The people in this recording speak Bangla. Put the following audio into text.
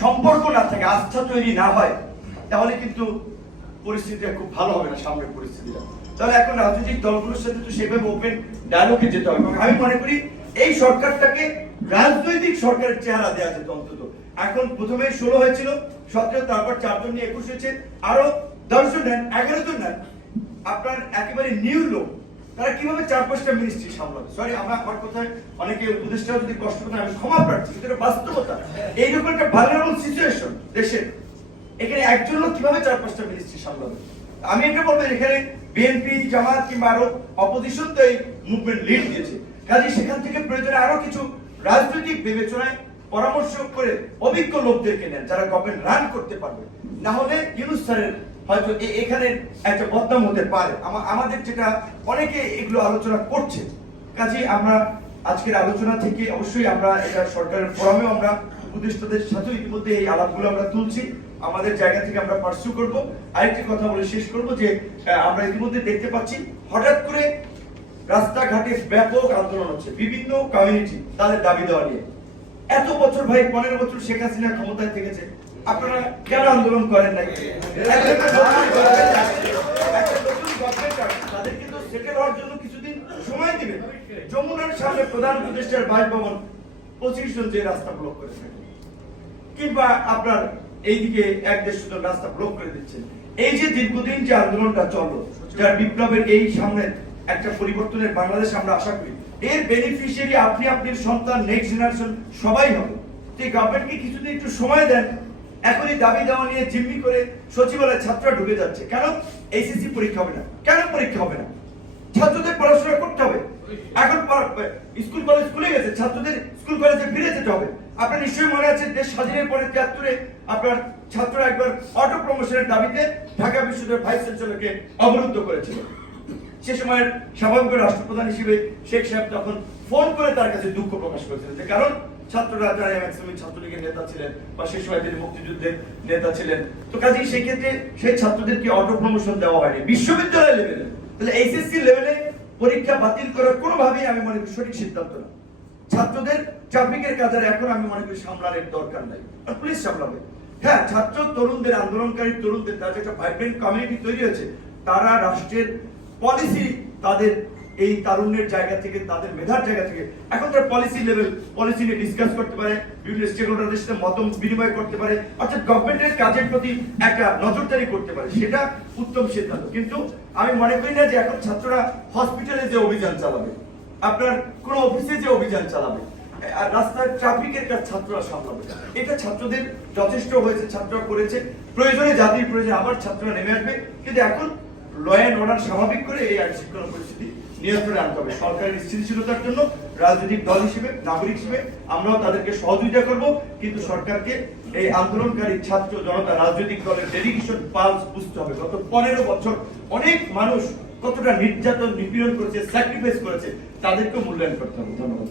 সম্পর্ক না থাকে, আস্থা তৈরি না হয়, তাহলে কিন্তু পরিস্থিতিটা খুব ভালো হবে না, সামনের পরিস্থিতিটা। তাহলে এখন রাজনৈতিক দলগুলোর সাথে তো সেভাবে ওপেন ডায়ালগে যেতে হবে। এবং আমি মনে করি এই সরকারটাকে রাজনৈতিক সরকারের চেহারা দেওয়া যেত অন্তত। এখন প্রথমে 16 হয়েছিল, 17, তারপর 4 জন নিয়ে 21 হয়েছে, আরো 10 জন নেন, 11 জন নেন। আপনার একেবারে নিউ লোক, তারা কিভাবে 4-5টা মিনিস্ট্রি সামলাবে? সরি, আমার কথায় অনেকে উপদেষ্টা যদি কষ্ট করে, আমি ক্ষমা প্রার্থী, কিন্তু এটা বাস্তবতা। এইরকম একটা ভালনারেবল সিচুয়েশন দেশে, এখানে একজন লোক কিভাবে 4-5টা মিনিস্ট্রি সামলাবে? আমি এটা বলবো, এখানে বিএনপি, জামাত কিংবা আরো অপোজিশন তো এই মুভমেন্ট লিড দিয়েছে, কাজে সেখান থেকে প্রয়োজনে আরো কিছু রাজনৈতিক বিবেচনায় পরামর্শ করে অভিজ্ঞ লোকদেরকে নেন, যারা গভর্নমেন্ট রান করতে পারবে। না হলে ইউনূস স্যারের হয়তো এখানে একটা বদনাম হতে পারে। আমাদের যেটা অনেকে এগুলো আলোচনা করছে, কাজে আমরা আজকের আলোচনা থেকে অবশ্যই আমরা এটা সরকারের ফোরামেও আমরা উপদেষ্টাদের সাথে ইতিমধ্যে এই আলাপগুলো আমরা তুলছি, আমাদের জায়গা থেকে আমরা পার্সু করব। আরেকটি কথা বলে শেষ করব যে আমরা ইতিমধ্যে দেখতে পাচ্ছি হঠাৎ করে রাস্তাঘাটে ব্যাপক আন্দোলন হচ্ছে, বিভিন্ন কমিউনিটি তাদের দাবি দেওয়া নিয়ে। এত বছর ভাই, 15 বছর শেখ হাসিনা ক্ষমতায় থেকেছে, আপনারা কেন আন্দোলন করেন নাই? তাদেরকে তো সেটেল হওয়ার জন্য কিছুদিন সময় দিবেন। যমুনার সামনে প্রধান উপদেষ্টার বাসভবন 25 জন যে রাস্তা ব্লক করে থাকে, কিংবা আপনার এইদিকে 1-1.5 জন রাস্তা ব্লক করে দিচ্ছেন। এই যে দীর্ঘদিন যে আন্দোলনটা চললো, যার বিপ্লবের এই সামনে একটা পরিবর্তনের বাংলাদেশ আমরা আশা করি, এর বেনিফিশিয়ারি আপনি, আপনার সন্তান, নেক্সট জেনারেশন সবাই হবে। তো এই গভর্নমেন্টকে কিছুদিন একটু সময় দেন। এখনই দাবি দেওয়া নিয়ে জিম্মি করে সচিবালয়ে ছাত্ররা ঢুকে যাচ্ছে। কেন এইচএসসি পরীক্ষা হবে না? কেন পরীক্ষা হবে না? ছাত্রদের পড়াশোনা করতে হবে। এখন স্কুল কলেজ খুলে গেছে, ছাত্রদের স্কুল কলেজে ফিরে যেতে হবে। আপনার নিশ্চয়ই মনে আছে, দেশ স্বাধীনের পরে 73-এ আপনার ছাত্ররা একবার অটো প্রমোশনের দাবিতে ঢাকা বিশ্ববিদ্যালয়ের ভাইস চ্যান্সেলরকে অবরুদ্ধ করেছিল। সে সময় স্বাভাবিক রাষ্ট্রপ্রধান হিসেবে শেখ সাহেব তখন ফোন করে তার কাছে দুঃখ প্রকাশ করেছিলেন, যে কারণ ছাত্ররা যারা ম্যাক্সিমাম ছাত্রলীগের নেতা ছিলেন বা সেই সময় তিনি মুক্তিযুদ্ধের নেতা ছিলেন, তো কাজেই সেই ক্ষেত্রে সেই ছাত্রদেরকে অটো প্রমোশন দেওয়া হয়নি বিশ্ববিদ্যালয় লেভেলে। তাহলে এইচএসসি লেভেলে পরীক্ষা বাতিল করার কোনোভাবেই আমি মনে করি সঠিক সিদ্ধান্ত না। ছাত্রদের ট্রাফিকের কাজে এখন আমি মনে করি সামলানোর দরকার নাই, আর পুলিশ সামলাবে। হ্যাঁ, ছাত্র তরুণদের, আন্দোলনকারী তরুণদের, তাদের একটা ভাইব্রেন্ট কমিউনিটি তৈরি হয়েছে, তারা রাষ্ট্রের পলিসি, তাদের এই তারুণ্যের জায়গা থেকে, তাদের মেধার জায়গা থেকে এখন তারা পলিসি লেভেল, পলিসি নিয়ে ডিসকাস করতে পারে, বিভিন্ন স্টেক হোল্ডারদের সাথে মত বিনিময় করতে পারে, অর্থাৎ গভর্নমেন্টের কাজের প্রতি একটা নজরদারি করতে পারে, সেটা উত্তম সিদ্ধান্ত। কিন্তু আমি মনে করি না যে এখন ছাত্ররা হসপিটালে যে অভিযান চালাবে, আপনার কোন অফিসে যে অভিযান চালাবে, আর রাস্তার ট্রাফিকের কাজ ছাত্ররা সামলাবে। এটা ছাত্রদের যথেষ্ট হয়েছে, ছাত্ররা করেছে, প্রয়োজনে জাতির প্রয়োজনে আবার ছাত্ররা নেমে আসবে। কিন্তু এখন ল অ্যান্ড অর্ডার স্বাভাবিক করে এই আইন শৃঙ্খলা পরিস্থিতি নিয়ন্ত্রণে আনতে হবে। সরকারের স্থিতিশীলতার জন্য রাজনৈতিক দল হিসেবে, নাগরিক হিসেবে আমরাও তাদেরকে সহযোগিতা করব, কিন্তু সরকারকে এই আন্দোলনকারী ছাত্র জনতা, রাজনৈতিক দলের ডেডিকেশন পালস বুঝতে হবে। গত 15 বছর অনেক মানুষ কতটা নির্যাতন, নিপীড়ন করেছে, স্যাক্রিফাইস করেছে, তাদেরকে মূল্যায়ন করতে হবে। ধন্যবাদ।